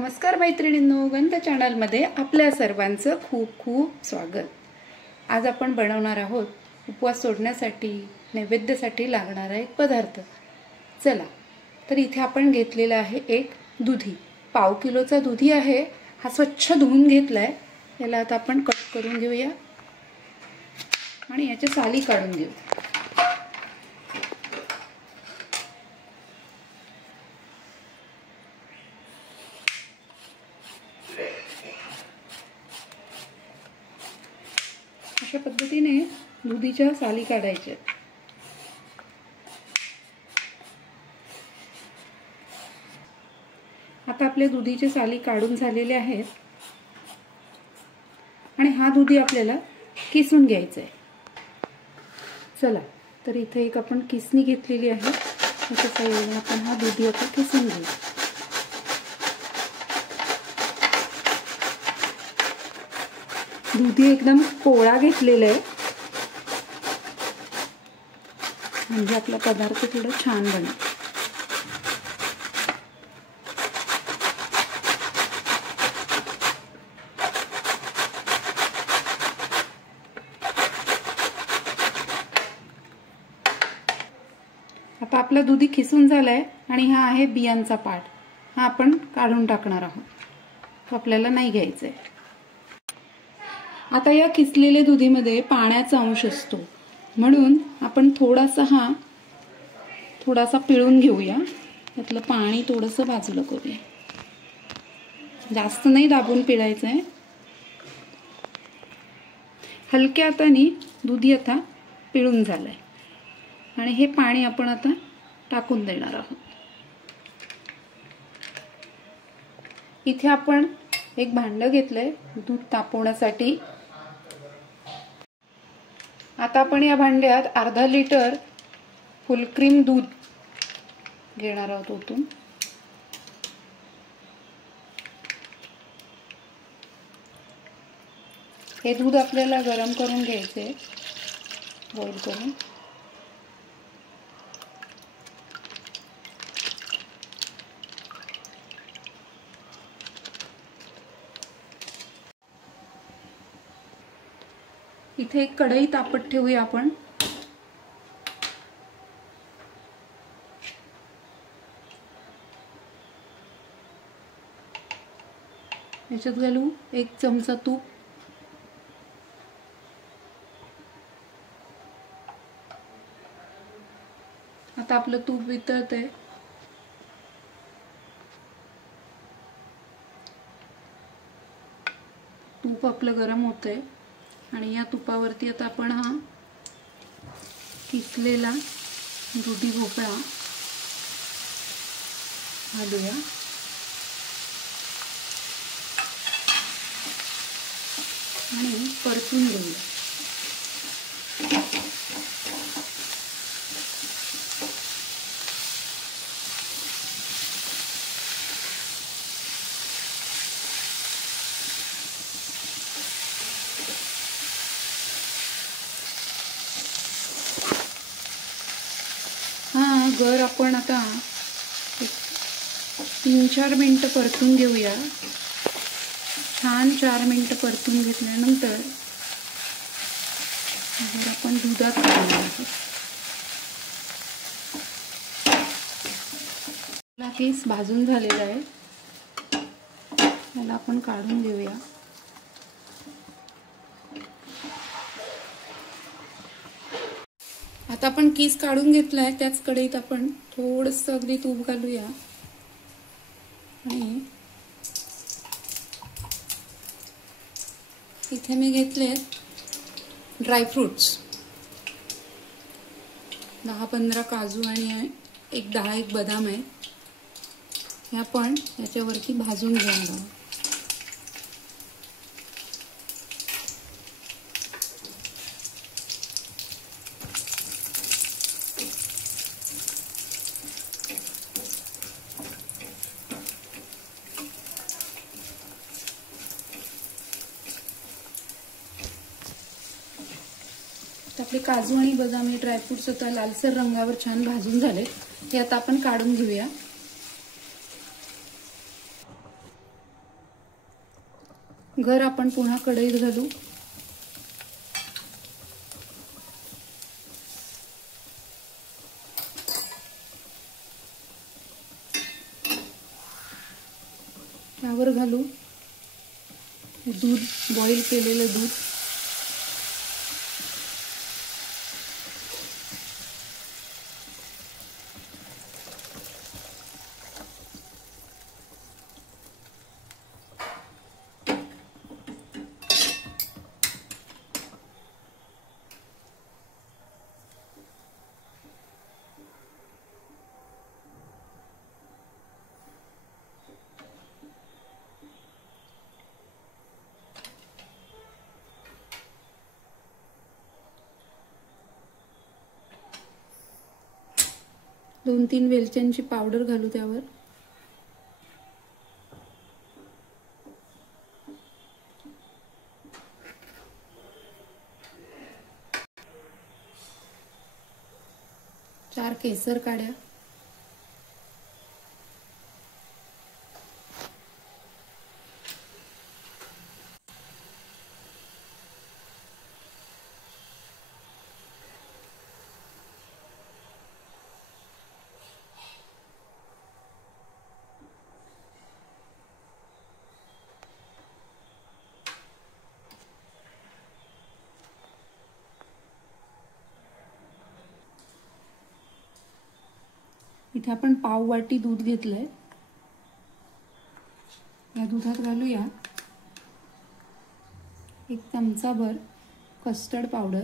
नमस्कार मैत्रिणींनो, गंध चॅनलमध्ये आपल्या सर्वांचं खूप खूप स्वागत। आज आपण बनवणार आहोत उपवास सोडण्यासाठी नैवेद्यासाठी लागणारा एक पदार्थ। चला तर इथे आपण घेतलेला आहे एक दुधी, पाव किलोचा दुधी आहे। हा स्वच्छ धुवून घेतलाय। याला आता आपण कट करून घेऊया आणि याची साली काढून घेऊ। अशा पद्धतीने दुधीच्या साली काढायच्या। आता आपले दुधीचे साली काढून झालेले आहेत आणि हा दुधी आपल्याला किसून घ्यायचा आहे। चला तर इथे एक आपण किसणी घेतलेली आहे। त्याच्या साहाय्याने आपण हा दुधी आता किसून घेऊ। दुधी एकदम कोळा घेतलेला आहे म्हणजे आपला पदार्थ थोडा छान बनेल। आता आपला दुधी खिसून झालाय आणि हा आहे बियांचा पाट। हा आपण काढून टाकणार आहोत, तो आपल्याला नाही घ्यायचा आहे। आता या किसलेल्या दुधीमध्ये पाण्याचा अंश असतो, म्हणून आपण थोडासा पिळून घेऊया। त्यातलं पाणी थोडंसं बाजूला करूया, जास्त नाही दाबून पिळायचं आहे। हलक्या हाताने दुधी आता पिळून झालंय आणि हे पाणी आपण आता टाकून देणार आहोत। इथे आपण एक भांड घेतलंय दूध तापवण्यासाठी। आता आपण या भांड्यात अर्धा लिटर फुल क्रीम दूध घेणार आहोत ओतून। हे दूध आपल्याला गरम करून घ्यायचे, बॉईल करून। इथे एक कढई तापत ठेवूया आपण। याच्यात घालू एक चमचा तूप। आता आपलं तूप वितळतंय। तूप आपलं गरम होतंय आणि या तुपावरती आता आपण हा किसलेला दुधी भोपळा घालूया आणि परतून घेऊया। गर आपण आता 3-4 मिनिटं परतून घेऊया। छान 4 मिनिटं परतून घेतल्यानंतर आपण दुधात घालणार आहोत। केस भाजून झालेला आहे, त्याला आपण काढून घेऊया। आता आपण कीस काढून घेतलाय, त्याच कढईत आपण थोडंसं अगदी तूप घालूया आणि इथे मी घेतले ड्रायफ्रुट्स, 10-15 काजू आणि एक 10 बदाम आहे। हे आपण याच्यावरती भाजून घेणार आहोत। आपले काजू आणि बदाम हे ड्रायफ्रुट्स आता लालसर रंगावर छान भाजून झाले। हे आता आपण काढून घेऊया। गर आपण पुन्हा कढईत घालू. त्यावर घालू दूध, बॉईल केलेलं दूध. दोन तीन वेलच्यांची पावडर घालू त्यावर. चार केसर काड्या. इथे आपण पाव वाटी दूध घेतलंय. या दुधात घालूया 1 चमचाभर कस्टर्ड पावडर.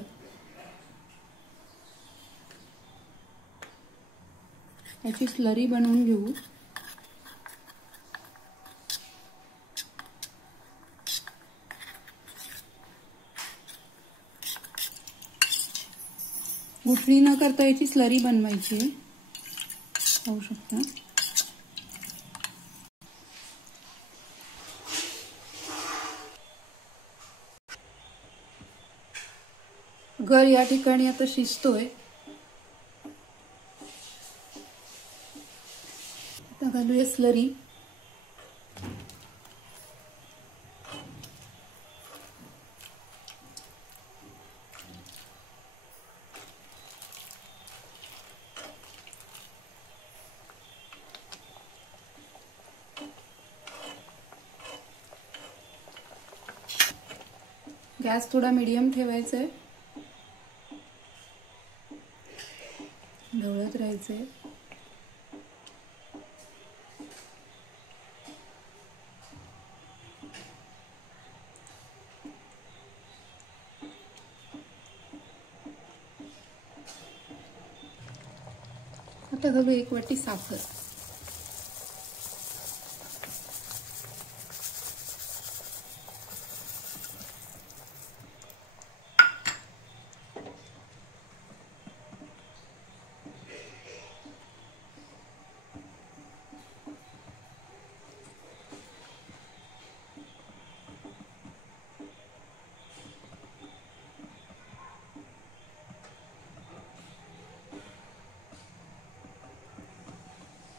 त्याची स्लरी बनवून घेऊ. गुठळी न करता याची स्लरी बनवायची. पाहू शकता. गर या ठिकाणी आता शिजतोय. आता घालूया स्लरी. गॅस थोडा मीडियम ठेवायचा आहे. ढवळत राहायचंय. आता घालू 1 वाटी साखर.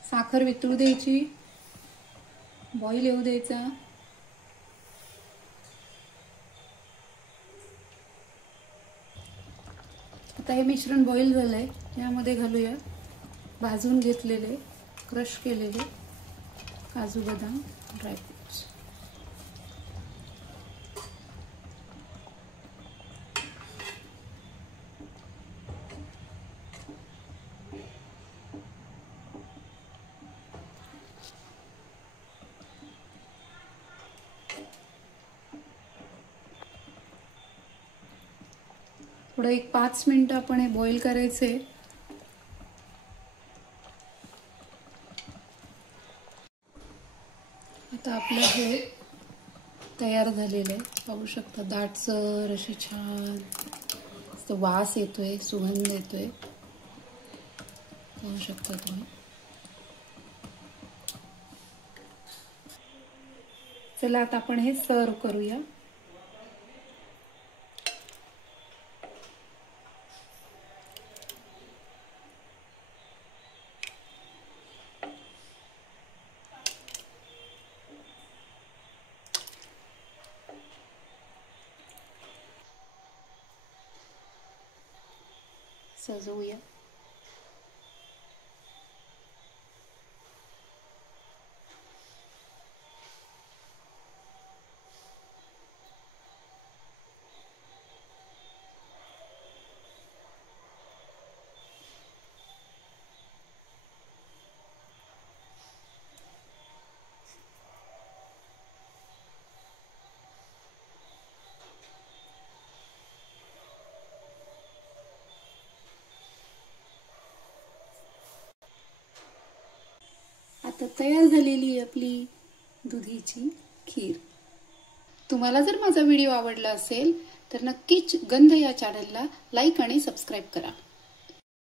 साखर वितळू द्यायची. बॉईल येऊ द्यायचा. आता हे मिश्रण बॉईल झालंय. यामध्ये घालूया भाजून घेतलेले, क्रश केलेले काजू, बदाम, ड्रायफ्रुट्स. थोडं 1-5 मिनिटं आपण हे बॉईल करायचे. आता आपलं हे तयार झालेलं आहे. पाहू शकता दाटसर अशी छान वास येतोय, सुगंध येतोय. पाहू शकता तुम्ही. चला आता आपण हे सर्व करूया. सजवूया. आता तयार झालेली आपली दुधीची खीर. तुम्हाला जर माझा व्हिडिओ आवडला असेल तर नक्कीच गंध या चॅनलला लाईक आणि सबस्क्राईब करा.